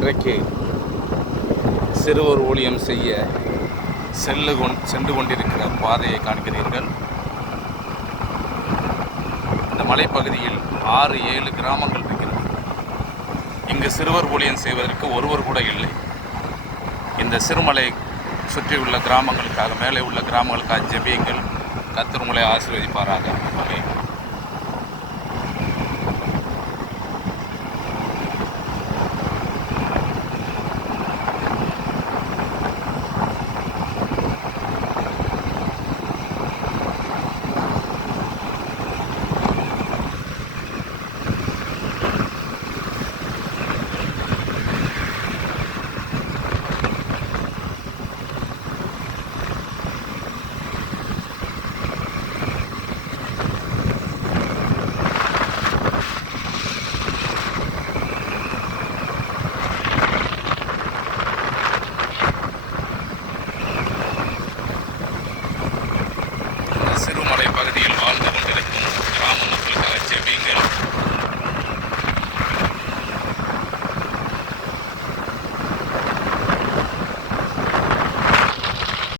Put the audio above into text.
இன்றைக்கு சிறுவர் ஊழியம் செய்ய சென்று கொண்டிருக்கிற பாதையை காண்கிறீர்கள். இந்த மலைப்பகுதியில் 6-7 கிராமங்கள் இருக்கிறது. இங்கு சிறுவர் ஊழியம் செய்வதற்கு ஒருவர் கூட இல்லை. இந்த சிறுமலை சுற்றியுள்ள கிராமங்களுக்காக, மேலே உள்ள கிராமங்களுக்காக ஜெபியுங்கள். கர்த்தர் உங்களை ஆசீர்வதிப்பாராக. ஆமென். சிறுமலை பகுதியில் வாழ்ந்த